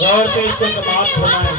गौर से इसको समाप्त होना है।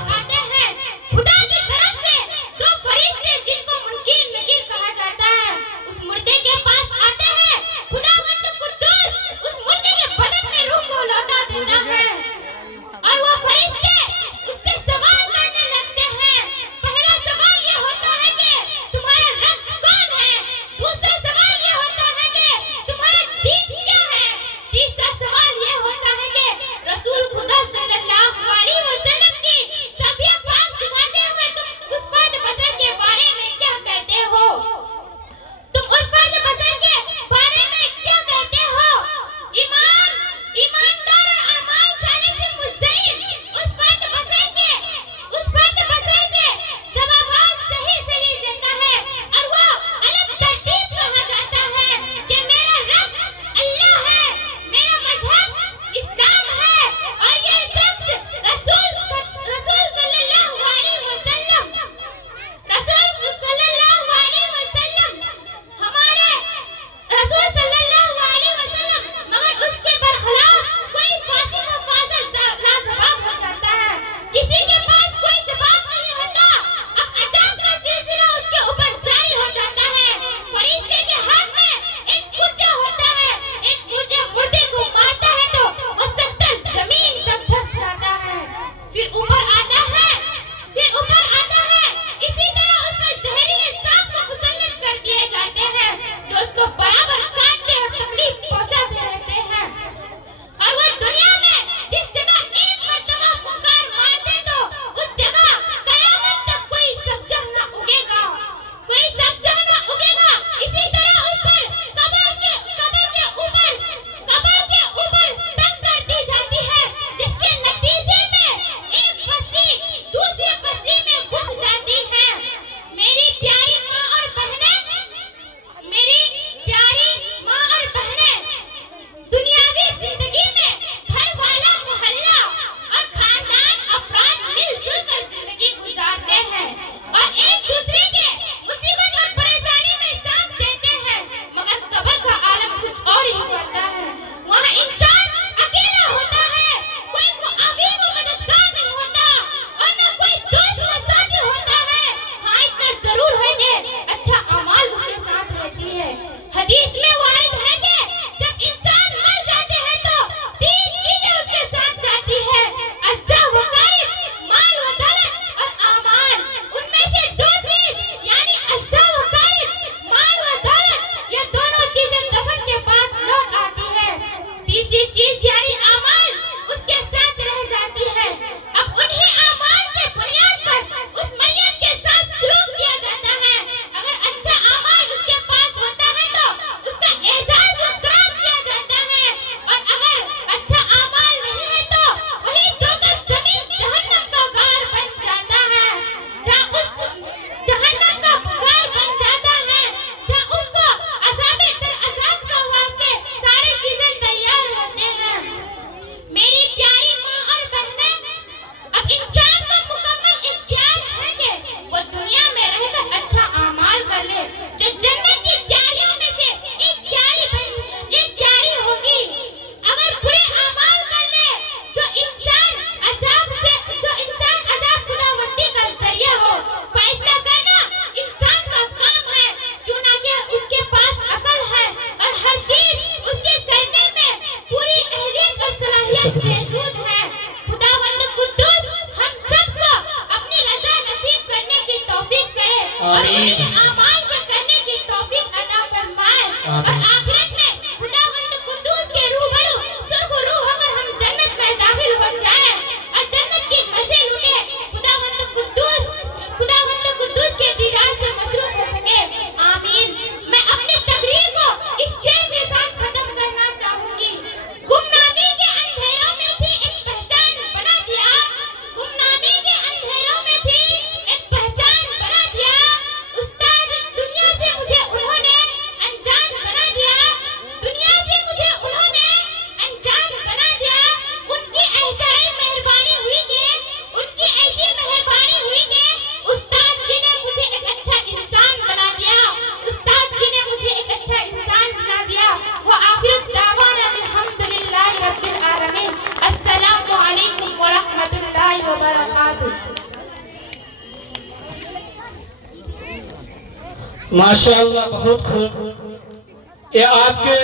माशाअल्लाह, बहुत खूब। ये आपके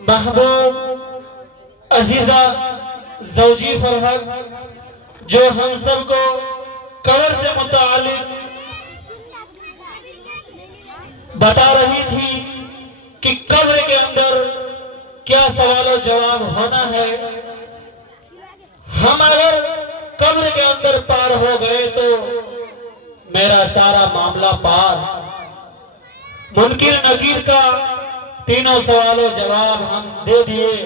महबूब अजीजा ज़ौजी फरहत जो हम सबको कब्र से मुतालिक बता रही थी कि कब्र के अंदर क्या सवाल और जवाब होना है। हम अगर कब्र के अंदर पार हो गए तो मेरा सारा मामला पार। मुनकिर नकीर का तीनों सवालों जवाब हम दे दिए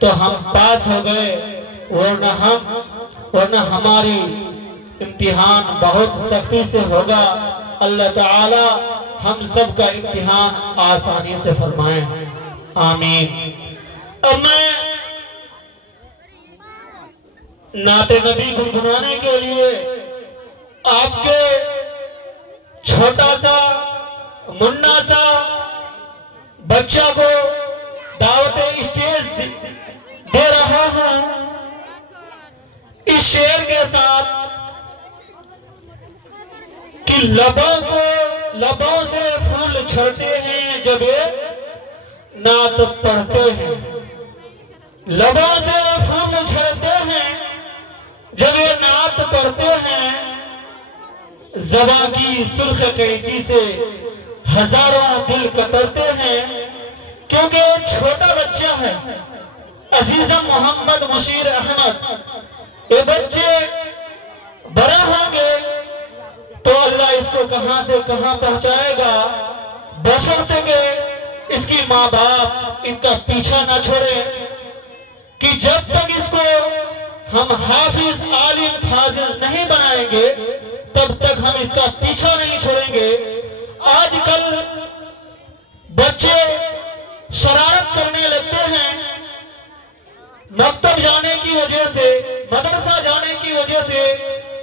तो हम पास हो गए, वरना हमारी इम्तिहान बहुत सख्ती से होगा। अल्लाह ताला हम सब का इम्तिहान आसानी से फरमाए, आमीन। अब मैं नाते नबी गुनगुनाने के लिए आपके छोटा सा मुन्ना सा बच्चा को दावत स्टेज दे रहा हूं इस शेर के साथ कि लबों से फूल झड़ते हैं जब ये नात पढ़ते हैं। लबों से फूल झड़ते हैं जब ये नात पढ़ते हैं। ज़बां की सुर्ख कैंची से हजारों दिल कतरते हैं, क्योंकि छोटा बच्चा है अजीजा मोहम्मद मुशीर अहमद। ये बच्चे बड़ा होंगे तो अल्लाह इसको कहां से कहां पहुंचाएगा, बशर्ते के इसकी माँ बाप इनका पीछा ना छोड़े कि जब तक इसको हम हाफिज आलिम फाजिल नहीं बनाएंगे तब तक हम इसका पीछा नहीं छोड़ेंगे। आजकल बच्चे शरारत करने लगते हैं, मकतब जाने की वजह से, मदरसा जाने की वजह से,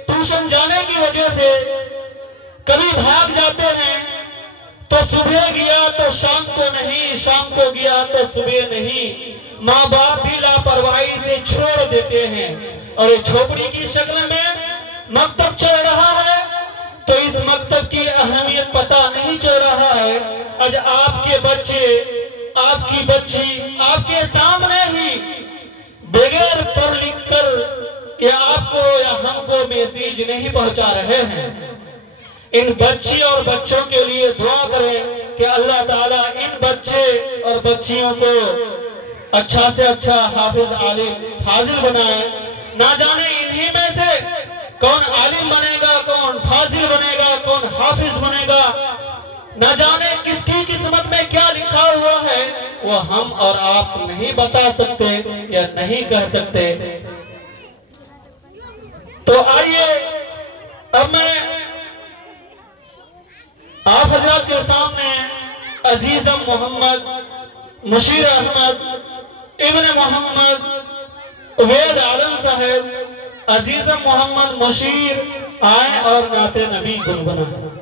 ट्यूशन जाने की वजह से कभी भाग जाते हैं तो सुबह गया तो शाम को नहीं, शाम को गया तो सुबह नहीं। माँ बाप भी लापरवाही से छोड़ देते हैं और ये झोपड़ी की शक्ल में मकतब चल रहा है तो इस मकतब की अहमियत पता नहीं चल रहा है। आज आपके बच्चे, आपकी बच्ची आपके सामने ही बगैर पढ़ लिख कर या आपको या हमको मैसेज नहीं पहुंचा रहे हैं। इन बच्ची और बच्चों के लिए दुआ करें कि अल्लाह ताला इन बच्चे और बच्चियों को अच्छा से अच्छा हाफिज आलिम फाजिल बनाए। ना जाने इन्हीं में से कौन आलिम बनेगा, कौन फाजिल बनेगा, कौन हाफिज बनेगा। ना जाने किसकी किस्मत में क्या लिखा हुआ है वो हम और आप नहीं बता सकते या नहीं कह सकते। तो आइए अब मैं आप हजरात के सामने अजीजा मोहम्मद मुशीर अहमद इब्न मोहम्मद उबैद आलम साहब अजीजा मोहम्मद मुशीर आए और नाते नबी गुनगुनाए।